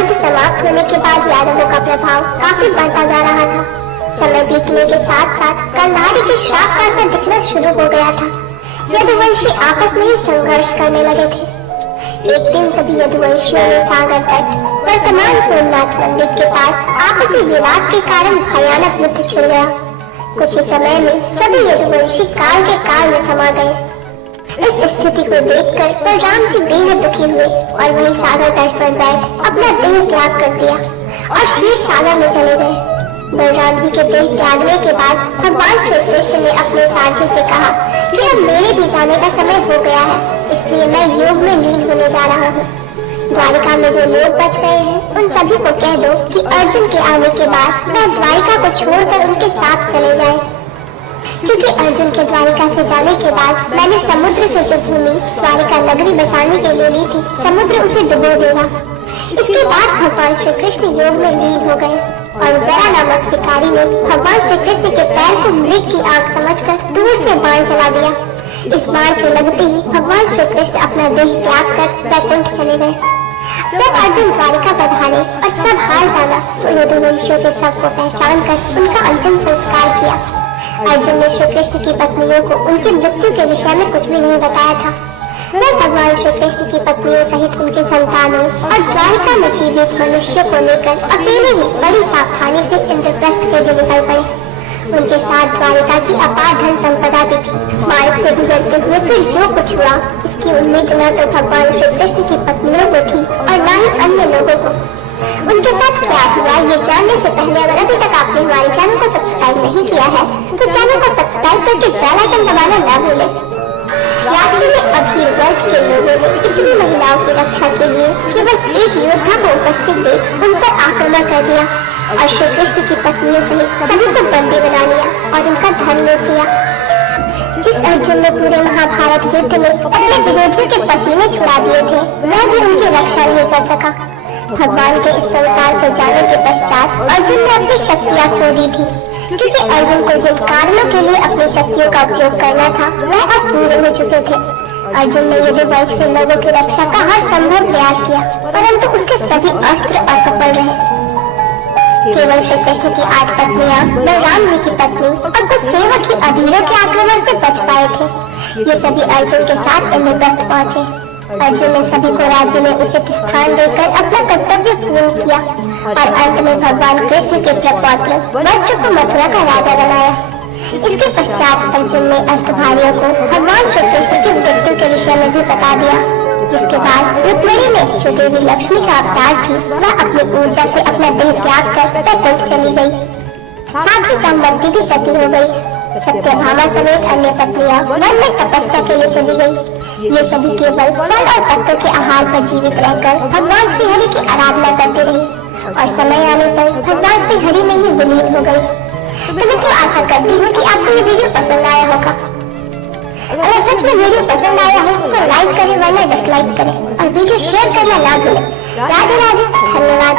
युद्ध समाप्त होने के बाद यादवों का प्रभाव काफी बढ़ता जा रहा था। समय बीतने के साथ साथ कलनारी के श्राप का असर दिखना शुरू हो गया था। यदुवंशी आपस में ही संघर्ष करने लगे थे। एक दिन सभी यदुवंशियों ने सागर तट वर्तमान सोमनाथ मंदिर के पास आपसी विवाद के कारण भयानक युद्ध छिड़ गया। कुछ ही समय में सभी यदुवंशी काल के काल में समा गए। इस स्थिति को देखकर बलराम जी बेहद दुखी हुए और वहीं सागर तट पर बैठ अपना देह त्याग कर दिया और क्षीर सागर में चले गए। बलराम जी के देह त्यागने के बाद भगवान श्री कृष्ण ने अपने सारथी से कहा कि अब मेरे भी जाने का समय हो गया है, इसलिए मैं योग में लीन होने जा रहा हूँ। द्वारिका में जो लोग बच गए हैं उन सभी को कह दो कि अर्जुन के आने के बाद वह द्वारिका को छोड़कर उनके साथ चले जाएं। क्योंकि अर्जुन के द्वारिका से जाने के बाद मैंने समुद्र से जो भूमि द्वारिका नगरी बसाने के लिए ली थी, समुद्र उसे डुबो देगा। इसके बाद भगवान श्री कृष्ण योग में लीन हो गए और जरा नामक शिकारी ने भगवान श्री कृष्ण के पैर को मृग की आग समझकर दूर से बाण चला दिया। इस बाण के लगते ही भगवान श्री कृष्ण अपना देह त्याग कर वैकुंठ चले गए। जब अर्जुन द्वारिका पधारे और सब हाल जाना तो यदुवंशियों के शव को पहचान कर उनका अंतिम संस्कार किया। अर्जुन ने श्री कृष्ण की पत्नियों को उनकी मृत्यु के विषय में कुछ भी नहीं बताया था। वह भगवान श्री कृष्ण की पत्नियों सहित उनके संतानों और द्वारिका में जीवित मनुष्यों को लेकर अकेले ही बड़ी सावधानी से इंद्रप्रस्थ के लिए निकल पड़े। उनके साथ द्वारिका की अपार धन संपदा भी थी। मार्ग से गुजरते हुए फिर जो कुछ हुआ इसकी उम्मीद न तो भगवान श्री कृष्ण की पत्नियों को थी और न ही अन्य लोगों को। उनके साथ क्या हुआ ये जानने से पहले अगर अभी तक आपने हमारे चैनल को सब्सक्राइब नहीं किया है तो चैनल को सब्सक्राइब करके बेल आइकन दबाना न भूलें। रास्ते में अभी वर्ग के लोगों ने इतनी महिलाओं की रक्षा के लिए केवल एक योद्धा को उपस्थित देख उन पर आक्रमण कर दिया और श्री कृष्ण की पत्नियों सहित सभी को बंदी बना लिया और उनका धन लूट लिया। जिस अर्जुन ने पूरे महाभारत युद्ध में अपने विरोधियों के पसीने छुड़ा दिए थे वह भी उनकी रक्षा नहीं कर सका। भगवान के इस संसार से जाने के पश्चात अर्जुन ने अपनी शक्तियाँ खो दी थी, क्योंकि अर्जुन को जिन कारणों के लिए अपनी शक्तियों का उपयोग करना था वह अब पूरे हो चुके थे। अर्जुन ने यदुवंश के लोगों की रक्षा का हर संभव प्रयास किया, परंतु उसके सभी अस्त्र असफल रहे। केवल श्री कृष्ण की 8 पत्नियां, बलराम जी की पत्नी और कुछ सेवक ही अधीरों के आक्रमण से बच पाए थे। ये सभी अर्जुन के साथ इंद्रप्रस्थ पहुँचे। अर्जुन ने सभी को राज्य में उचित स्थान देकर अपना कर्तव्य पूर्ण किया और अंत में भगवान कृष्ण के प्रपौत्र वज्र को मथुरा का राजा बनाया। इसके पश्चात अर्जुन ने अष्टधारियों को भगवान श्री कृष्ण की मृत्यु के विषय में भी बता दिया, जिसके बाद रुक्मिणी ने जो देवी लक्ष्मी का अवतार थी वह अपनी ऊर्जा से अपना देह त्याग कर वैकुंठ चली गई। साथ ही जामवंती भी सती हो गई। सत्यभामा समेत अन्य पत्नियां वन में तपस्या के लिए चली गई। ये सभी केवल फल और पत्तों के आहार पर जीवित रहकर भगवान श्री हरि की आराधना करते रही और समय आने पर भगवान श्री हरि में ही विलीन हो गई। तो मैं तो आशा करती हूँ कि आपको ये वीडियो पसंद आया होगा। अगर सच में वीडियो पसंद आया है तो लाइक करें वरना डिसलाइक करें और वीडियो शेयर करना ना भूलें। राधे राधे, धन्यवाद।